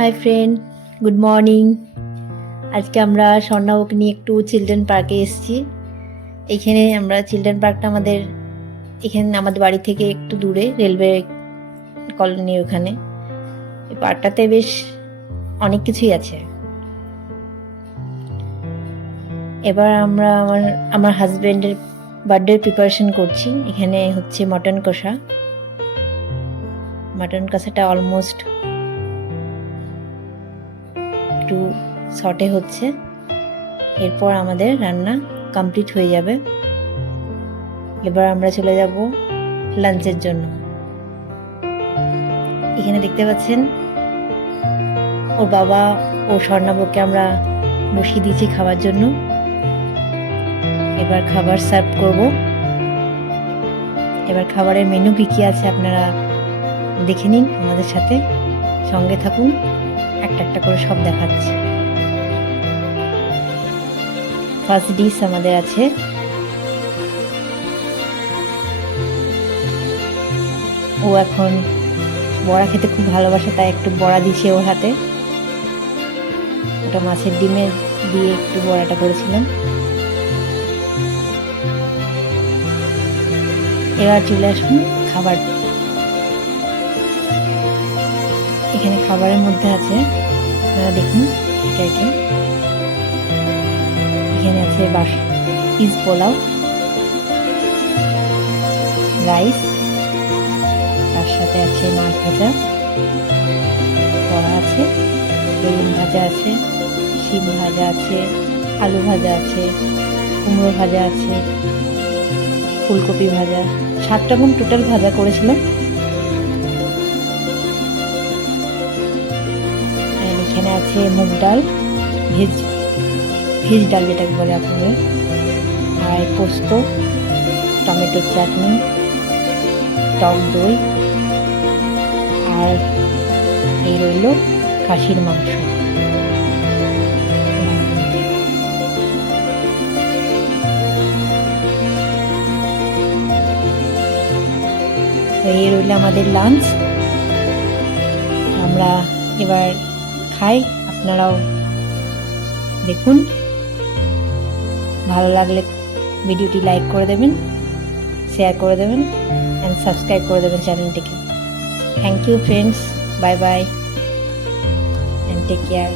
Hi friend, good morning. আজকে আমরা স্বর্ণাবকে নিয়ে একটু চিলড্রেন পার্কে এসেছি। এইখানে আমরা চিলড্রেন পার্কটা আমাদের বাড়ি থেকে একটু দূরে, রেলওয়ে কলোনির ওখানে। এই পার্কটাতে বেশ অনেক কিছুই আছে। এবার আমরা আমার হাজব্যান্ডের বার্থডে প্রিপারেশন করছি। এখানে হচ্ছে মটন কষা। মটন কষাটা অলমোস্ট একটু শর্টে হচ্ছে। এরপর আমাদের রান্না কমপ্লিট হয়ে যাবে। এবার আমরা চলে যাব লাঞ্চের জন্য। এখানে দেখতে পাচ্ছেন ওর বাবা ও স্বর্ণাবকে আমরা বসিয়ে দিয়েছি খাওয়ার জন্য। এবার খাবার সার্ভ করব। এবার খাবারের মেনু কি আছে আপনারা দেখে নিন, আমাদের সাথে সঙ্গে থাকুন, একটা একটা করে সব দেখাচ্ছি। ফার্স্ট ডিশ আমাদের আছে ও এখন বড়া খেতে খুব ভালোবাসে, তাই একটু বড়া দিয়েছে ওর হাতে। ওটা মাছের ডিমের দিয়ে একটু বড়াটা করেছিলাম। এবার চলে আসুন খাবার। এখানে খাবারের মধ্যে আছে, আপনারা দেখুন এটাকে। এখানে আছে পিস পোলাও, রাইস, তার সাথে আছে মাছ ভাজা, বড়া আছে, বেগুন ভাজা আছে, শিম ভাজা আছে, আলু ভাজা আছে, কুমড়ো ভাজা আছে, ফুলকপি ভাজা, 7 রকম টোটাল ভাজা করেছিলাম। আর এখানে আছে মুগ ডাল, ভেজ ডাল যেটাকে বলে আপনাদের, আর পোস্ত, টমেটোর চাটনি, টক দই, আর এই রইল খাসির মাংস। এই রইল আমাদের লাঞ্চ। আমরা এবার খাই, আপনারাও দেখুন। ভালো লাগলে ভিডিওটি লাইক করে দেবেন, শেয়ার করে দেবেন অ্যান্ড সাবস্ক্রাইব করে দেবেন চ্যানেলটিকে। Thank you friends, bye bye and take care.